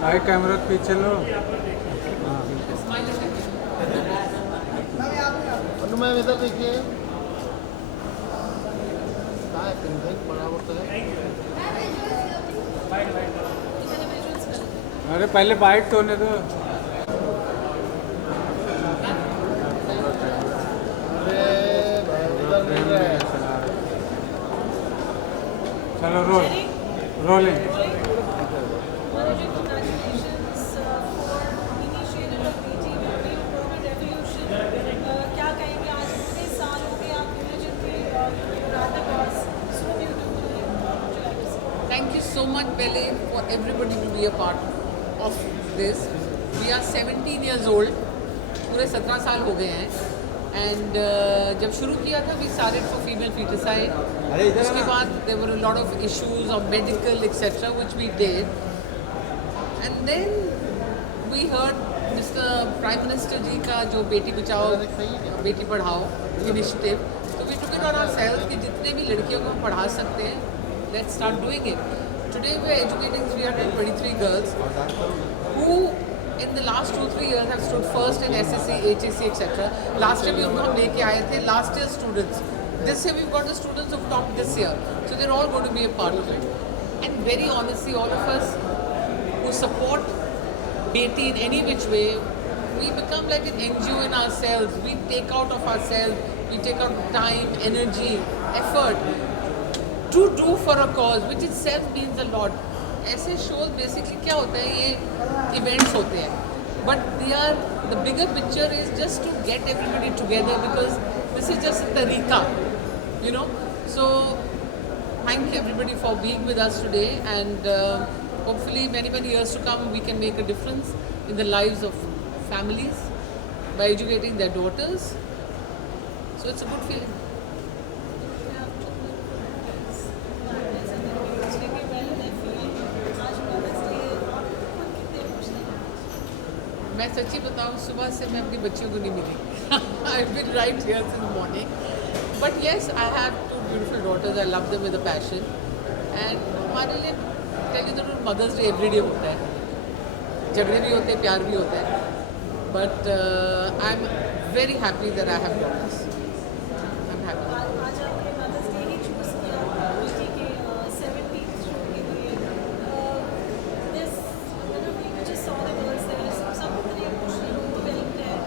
भाई कैमरा पीछे लो। मैम इधर देखिए, क्या है कंटेंट बड़ा होता है। अरे पहले बाइक तो होने दो। अरे भाई इधर मिल रहा है। चलो role rolling. Manoj, congratulations for initiating a creative revolution. क्या कहेंगे, आज इतने साल हो गए आप religion के rather was so beautiful. What would you like to say? Thank you so much, Pele, for everybody to be a part of this. We are 17 years old. पूरे 17 साल हो गए हैं. And जब शुरू किया था, we started for female feticide. उसके बाद there were a lot of issues of medical etc. which we did. And then we heard Mr. Prime Minister जी का जो Beti Bachao Beti Padhao initiative. So we took it on ourselves कि जितने भी लड़कियों को हम पढ़ा सकते हैं, let's start doing it. Today we are educating 323 girls who in the last 2-3 years have stood first in SSC, HSC etc. Last year भी उनको हम लेके आए थे last year students. This year we've got the students who've topped this year. So they're all going to be a part of it. And very honestly, all of us who support Beti in any which way, we become like an NGO in ourselves. We take out of ourselves, we take out time, energy, effort to do for a cause, which itself means a lot. ऐसे shows basically क्या होता है, ये events होते हैं, but they are, the bigger picture is just to get everybody together because this is just a tariqa, you know. So thank you everybody for being with us today, and hopefully many years to come we can make a difference in the lives of families by educating their daughters. So it's a good feeling. मैं सच्ची बताऊँ, सुबह से मैं अपनी बच्चियों को नहीं मिली. I've been right here since morning. But yes, I have two beautiful daughters. I love them with a passion. And हमारे लिए tell you the truth, Mother's Day every day होता है. झगड़े भी होते हैं, प्यार भी होता है. But I'm very happy that I have daughters. I'm happy. आज आपने Mother's Day ही choose किया बेटी के 17th show के लिए. This, we just saw the girls there. सब इतने emotional, overwhelmed हैं.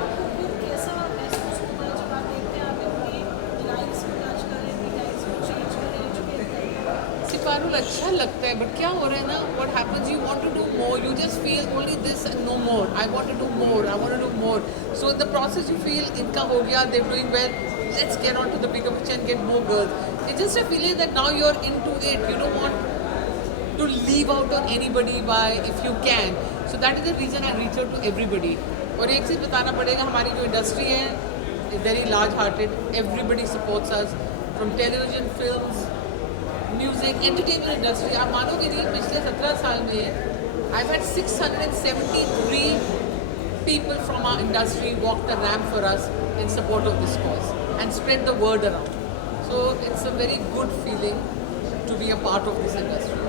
आपको खुद कैसा महसूस होता है जब आप देखते हैं आप इनकी lives को touch कर रहे हैं, इनकी lives को change कर रहे हैं, educate कर रहे हैं? सिपारुल अच्छा लगता है, बट क्या हो रहा है ना, what happens, you want to do more, you just feel only this and no more. I want to do more, I want to do more. So in the process you feel इनका हो गया, they're doing well, let's get on to the bigger picture and get more girls. It's just a feeling that now you're into it, you don't want to leave out on anybody by if you can. So that is the reason I reach out to everybody. और एक चीज़ बताना पड़ेगा, हमारी जो industry है is very large hearted. Everybody supports us from television, films, music, entertainment industry. आप मानोगे नहीं, पिछले 17 साल में I've had 673 people from our industry walk the ramp for us in support of this cause and spread the word around. So it's a very good feeling to be a part of this industry.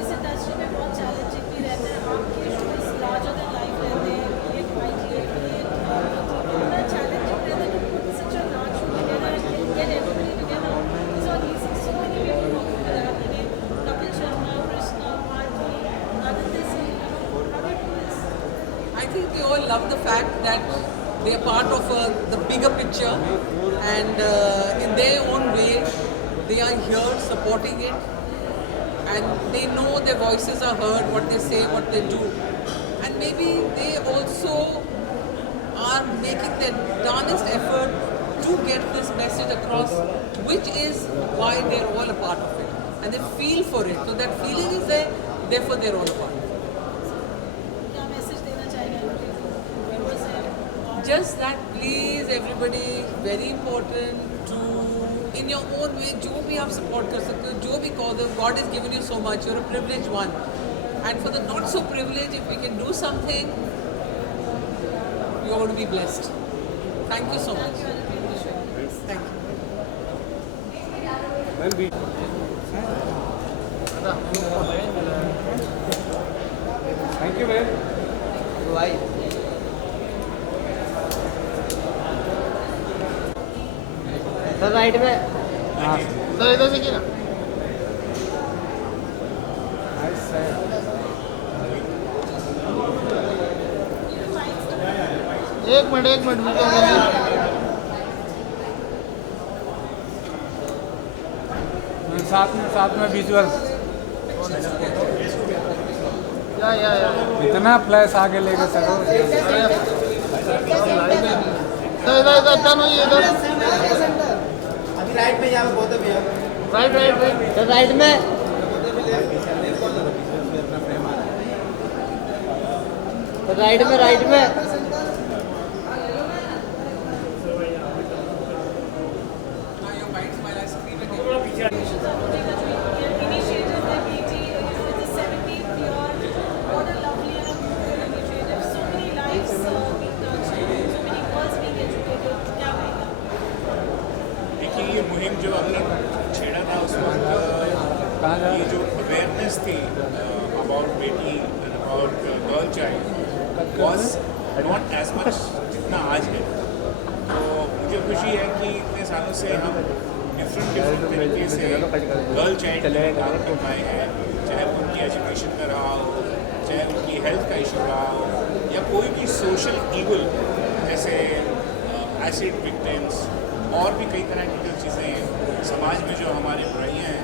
इस industry में बहुत challenging भी रहता है. आपके shows larger than life रहते हैं, एक वाइटी इतना चैलेंजिंग रहता है to put such a large show together and get everybody together. It's not easy. So many people working with that today. Kapil Sharma, Krishna, Bharti, Aditya Singh. How do you do this? I think they all love the fact that they are part of the bigger picture, and in their own way they are here supporting it, and they know their voices are heard, what they say, what they do, and maybe they also are making their darnest effort to get this message across, which is why they're all a part of it, and they feel for it. So that feeling is there, therefore they're all a part of it. क्या message देना चाहेंगे viewers हैं? Just that, please, everybody, very important to, in your own way, जो भी आप support कर सकते हो, जो भी cause of God has given you so much, you're a privileged one. And for the not so privileged, if we can do something, you're going to be blessed. Thank you so much. Thank you. Well, we thank you भाई। भाई sir right में। हाँ sir इधर देखिए ना। Nice है। एक minute साथ में विजुअल या इतना फ्लैश आगे लेके चलो। सर इधर टर्न होइए इधर। अभी राइट में यहाँ बहुत भैया राइट सर राइट में। सर राइट में देखिए ये मुहिम जो हमने छेड़ा था उस वक्त कहाँ जा ये जो अवेयरनेस थी अबाउट बेटी about girl child was not as much जितना आज है। तो मुझे खुशी है कि इतने सालों से हम डिफरेंट तरीके से गर्ल चाइल्ड के लिए काम कर पाए हैं, चाहे वो उनकी एजुकेशन का रहा हो, चाहे उनकी हेल्थ का इशू रहा हो, या कोई भी सोशल ईवल जैसे एसिड विक्टिम्स और भी कई तरह की जो चीज़ें समाज में जो हमारे बुराइयाँ हैं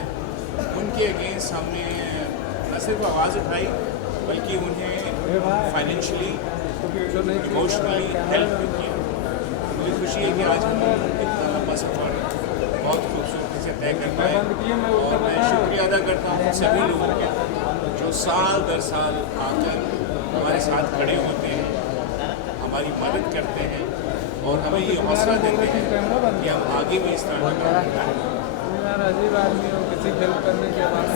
उनके अगेंस्ट हमने न सिर्फ आवाज़ उठाई बल्कि उन्हें फाइनेंशियली इमोशनली हेल्प भी किया। मुझे खुशी है कि आज हम इतना लंबा सफ़र बहुत खूबसूरती से तय कर पाए और मैं शुक्रिया अदा करता हूँ सभी लोगों का जो साल दर साल आकर हमारे साथ खड़े होते हैं, हमारी मदद करते हैं और हमें ये हौसला देते हैं कि हम आगे भी इस तरह का काम करें। यार अजीब आदमी हो, किसी हेल्प करने के बाद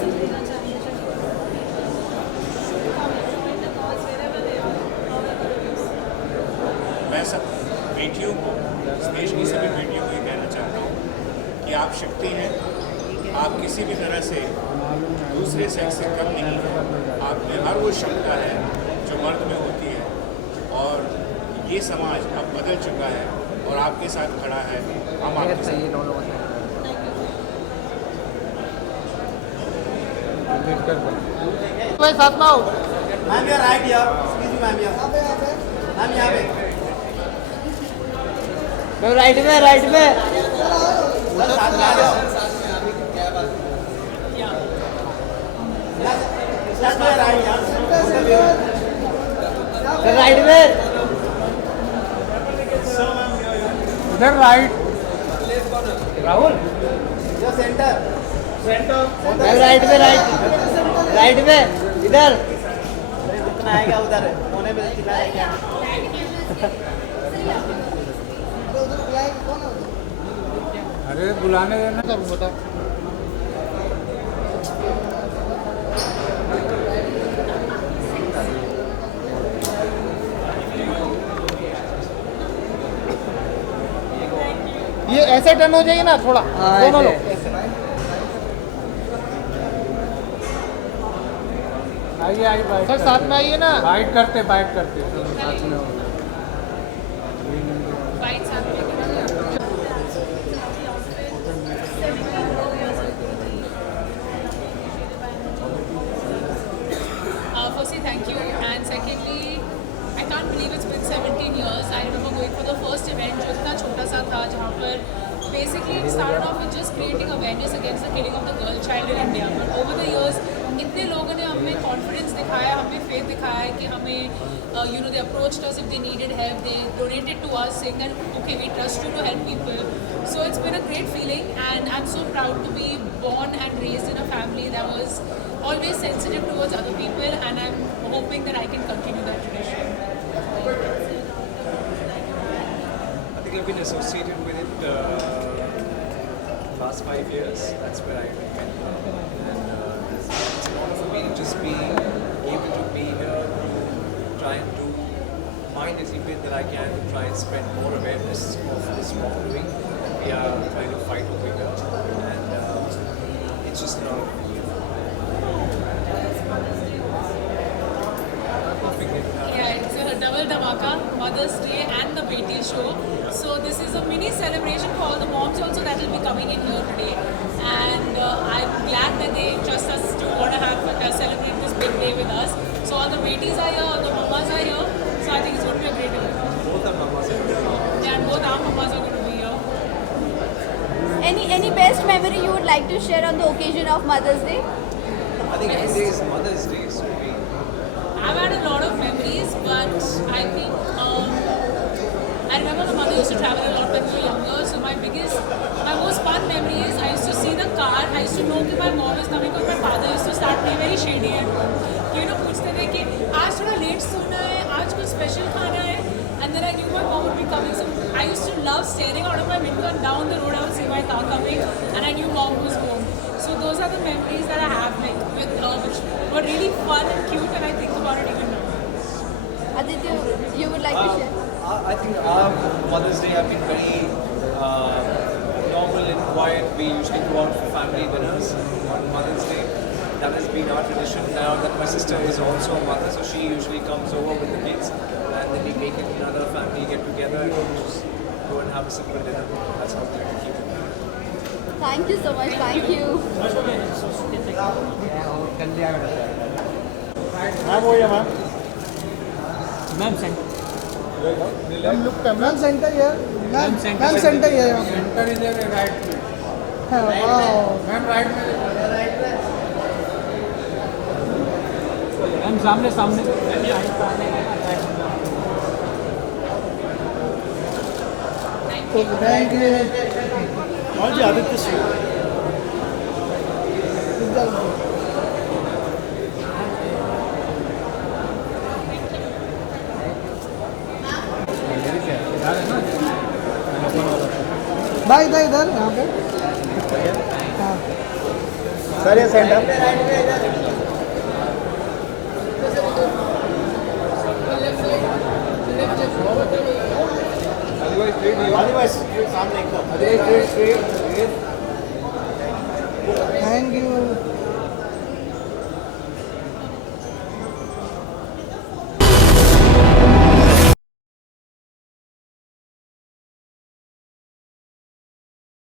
मैं सब बेटियों को, इस देश की सभी बेटियों को ये कहना चाहता हूँ कि आप शक्ति हैं, आप किसी भी तरह से दूसरे सेक्स से कम नहीं हैं, आप में हर वो क्षमता है जो मर्द में होती है और ये समाज अब बदल चुका है और आपके साथ खड़ा है। हम आपके साथ भाई साथ में आओ। मैम यार राइट यार एक्सक्यूज मी मैम यार मैम यहाँ पे सर राइट में सर साथ में आ जाओ सर राइट यार सर राइट में। इधर राइट राहुल जो सेंटर मैम राइट में इधर। कितना आएगा उधर कोने में चिल्ला है क्या अरे बुलाने देना। करूँ बता। ये ऐसे टर्न हो जाएगी ना थोड़ा दोनों लोग ऐसे। आइए आइए बाइट सर साथ में आइए ना। बाइट करते तो साथ में हो। Fight something. Firstly, thank you, and secondly, I can't believe it's been 17 years. I remember going for the first event, जो इतना छोटा सा था, जहाँ पर basically it started off with just creating awareness against the killing of the girl child in India. But over the years, इतने लोगों ने हमें confidence दिखाया, हमें faith दिखाया है कि हमें they approached us if they needed help, they donated to us saying that okay, we trust you to help people. So it's been a great feeling, and I'm so proud to be born and raised in a family that was always sensitive towards other people, and I'm hoping that I can continue that tradition. I think I've been associated with it last 5 years. That's where I went from. And it's an honor for me to just be able to be here, try and do my little bit that I can to try and spread more awareness of this wrongdoing that we are trying to fight over here. And it's just an honor for me. Dhamaka, Mother's Day and the Beti show. So this is a mini celebration for all the moms also that will be coming in here today. And I'm glad that they trust us to want to have celebrate this big day with us. So all the Betis are here, all the mamas are here. So I think it's going to be a great event. Both are mamas. Yeah, and both our mamas are going to be here. Any best memory you would like to share on the occasion of Mother's Day? I think today is Mother's Day, so we I've had a lot of memories, but I think I remember my mother used to travel a lot when we were younger. So my most fun memory is I used to see the car. I used to know that my mom is coming because my father used to start being very shady and पूछते थे कि आज थोड़ा late सोना है, आज कुछ special खाना है, and then I knew my mom would be coming. So I used to love staring out of my window and down the road I would see my car coming, and I knew mom was home. So those are the memories that I have with her, which were really fun and cute, and I think about it even now. Aditya, you would like to share? I think our Mother's Day have been very normal and quiet. We usually go out for family dinners on Mother's Day. That has been our tradition. Now that my sister is also a mother, so she usually comes over with the kids, and then we make it another family get together and just go and have a simple dinner. That's how we like to keep it. Thank you so much. Thank you. Ma'am वो है ma'am ma'am centre ma'am look का ma'am centre here ma'am centre here centre इधर right में wow ma'am right में ma'am सामने सामने thank you और जी आदित्य सिंह भाई इधर इधर यहाँ पे हाँ सर ये सेंटर सामने एकदम थैंक यू